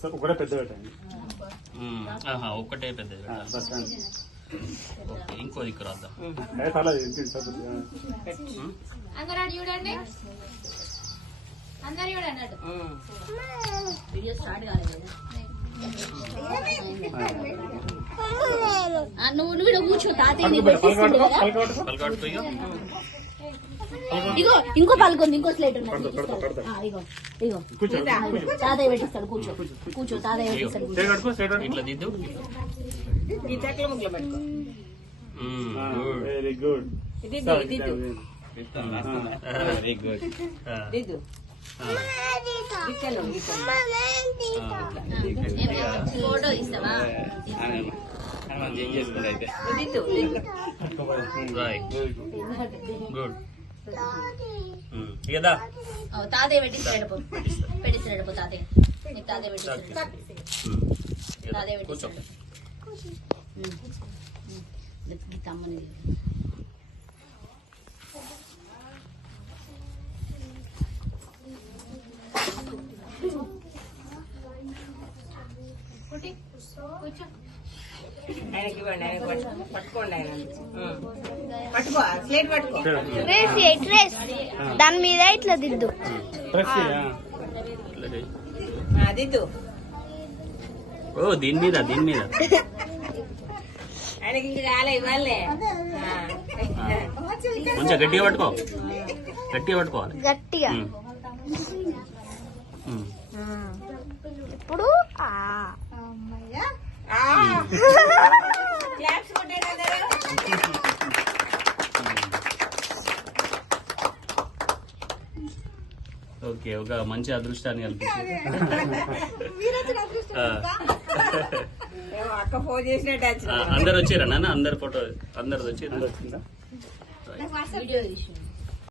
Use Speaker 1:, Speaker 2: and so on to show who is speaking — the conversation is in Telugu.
Speaker 1: సార్ ఒకటే పెద్ద పెట్టండి
Speaker 2: ఉమ్, ఆహా, ఒక్కటే పెద్దది
Speaker 1: ఆ,
Speaker 2: పెట్టాలి.
Speaker 1: బస్ స్టాండ్
Speaker 2: ఓకే ఇంకో దిక్కు రాద్దాం
Speaker 1: ఏ చాలా ఏంటి సార్ కొద్దిగా.
Speaker 2: ఉమ్,
Speaker 3: అందరూ అటు చూడండి అందరు చూడండి అటు
Speaker 4: వీడియో స్టార్ట్ కాలేదు ఆ, నువ్వు నువ్వు ఇక్కడ కూర్చో తాతయ్య ఇగో ఇంకో పలుకుంది ఇంకో స్లేట్ ఉన్నది ఇగో ఇగో.
Speaker 1: కూర్చో
Speaker 4: తాతయ్య పెట్టిస్తాడు కూర్చో. కూర్చో తాతయ్య పెట్టిస్తాడు
Speaker 2: ఇట్లా దిద్దు.
Speaker 1: వెరీ గుడ్
Speaker 2: వెరీ
Speaker 5: దిద్దు
Speaker 2: ఆ,
Speaker 5: గిట్టలు గిట్టలు
Speaker 4: ఫోటో ఇస్తావా?
Speaker 2: గుడ్ ఉమ్, ఇక దా.
Speaker 4: ఓ, తాతయ్య పెట్టిస్తాడు పో పెట్టిస్తాడు పో తాతయ్య నీకు తాతయ్య పెట్టిస్తాడు
Speaker 2: ఉమ్, ఇక దా.
Speaker 4: తాతయ్య
Speaker 2: కూర్చో
Speaker 4: పెట్టిస్తాడు ఉమ్. ఉమ్. ఈ తమ్మని
Speaker 5: ఆయనకి ఇవ్వండి ఆయనకి పట్టు- పట్టుకోండి ఆయన. ఉం. పట్టుకో స్లేట్ పట్టుకో.
Speaker 6: ట్రేస్ చేయి, ట్రేస్ దాని మీద ఇట్లా దిద్దు.
Speaker 2: ఓ దీని మీద దీని మీద.
Speaker 5: ఆయనకి ఇంకా కాలే ఇవ్వాలి.
Speaker 2: కొంచెం గట్టిగా పట్టుకో. గట్టిగా పట్టుకోవాలి.
Speaker 6: గట్టిగా.
Speaker 2: ఓకే ఒక మంచి అదృష్టాన్ని కల్పించింది.
Speaker 5: వచ్చింది.
Speaker 2: అందరు వచ్చిరా నాన్న? అందరు ఫోటో అందరు వచ్చి